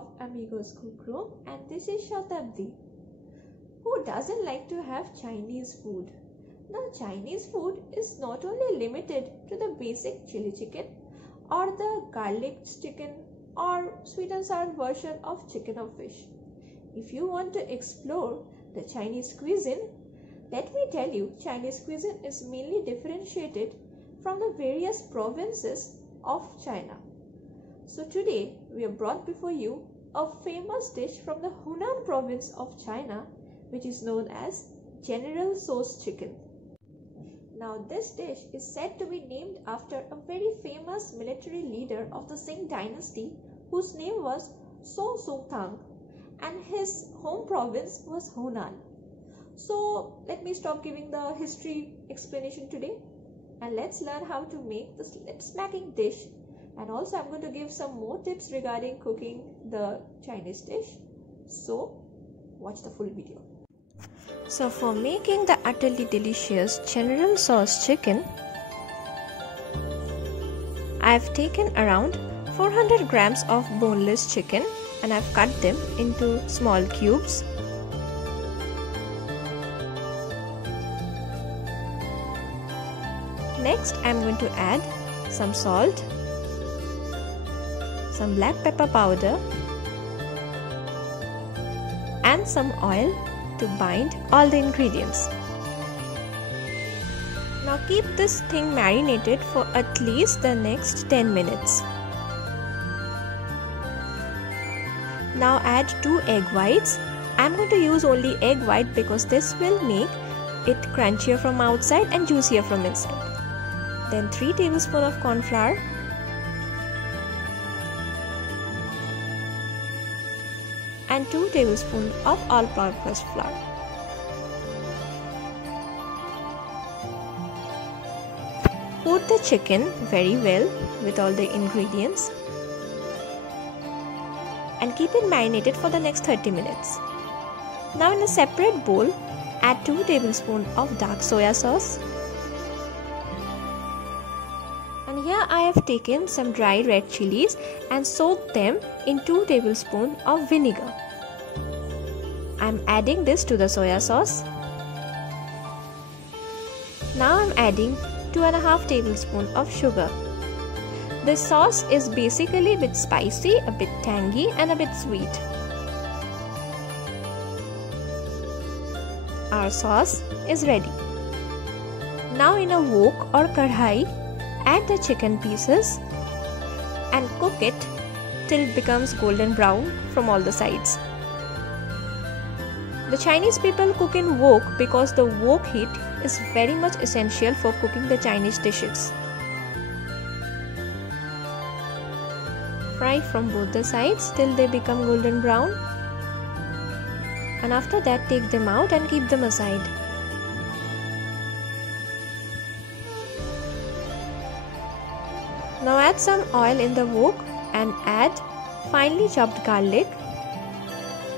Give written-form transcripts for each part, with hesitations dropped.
of Amigos Cook Room, and this is Shatabdi. Who doesn't like to have Chinese food? Now, Chinese food is not only limited to the basic chili chicken or the garlic chicken or sweet and sour version of chicken or fish. If you want to explore the Chinese cuisine, let me tell you, Chinese cuisine is mainly differentiated from the various provinces of China. So today we have brought before you a famous dish from the Hunan province of China, which is known as General Tso's chicken. Now this dish is said to be named after a very famous military leader of the Qing dynasty whose name was Tso Sung Tang, and his home province was Hunan. So let me stop giving the history explanation today and let's learn how to make this lip-smacking dish, and also I'm going to give some more tips regarding cooking the Chinese dish. So watch the full video. So for making the utterly delicious General Tso's chicken, I have taken around 400 grams of boneless chicken and I've cut them into small cubes. Next, I'm going to add some salt, some black pepper powder, and some oil to bind all the ingredients. Now keep this thing marinated for at least the next 10 minutes. Now add 2 egg whites. I'm going to use only egg white because this will make it crunchier from outside and juicier from inside. Then 3 tablespoons of corn flour, and 2 tablespoons of all-purpose flour. Coat the chicken very well with all the ingredients and keep it marinated for the next 30 minutes. Now in a separate bowl, add 2 tablespoons of dark soya sauce. And here I have taken some dry red chilies and soaked them in 2 tablespoons of vinegar. I am adding this to the soya sauce. Now I am adding 2.5 tablespoons of sugar. This sauce is basically a bit spicy, a bit tangy and a bit sweet. Our sauce is ready. Now in a wok or kadhai, add the chicken pieces and cook it till it becomes golden brown from all the sides. The Chinese people cook in wok because the wok heat is very much essential for cooking the Chinese dishes. Fry from both the sides till they become golden brown, and after that take them out and keep them aside. Now add some oil in the wok and add finely chopped garlic.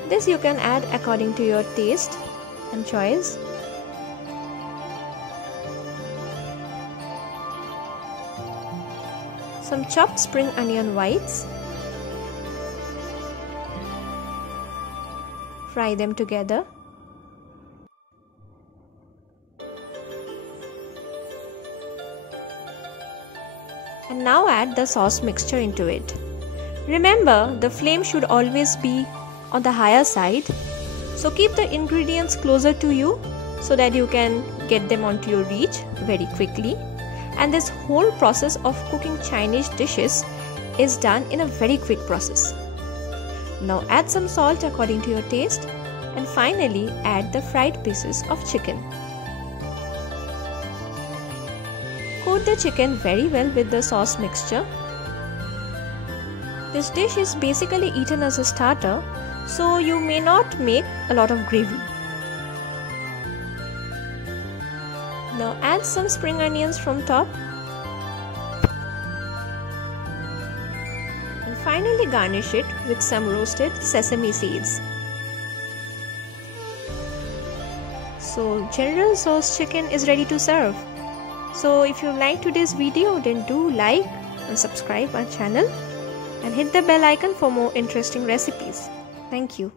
This you can add according to your taste and choice. Some chopped spring onion whites. Fry them together. And now add the sauce mixture into it. Remember, the flame should always be on the higher side, so keep the ingredients closer to you so that you can get them onto your reach very quickly. And this whole process of cooking Chinese dishes is done in a very quick process. Now add some salt according to your taste, and finally add the fried pieces of chicken. Coat the chicken very well with the sauce mixture. This dish is basically eaten as a starter, so you may not make a lot of gravy. Now add some spring onions from top. And finally garnish it with some roasted sesame seeds. So General Tso's chicken is ready to serve. So if you liked today's video, then do like and subscribe our channel. and hit the bell icon for more interesting recipes. Thank you.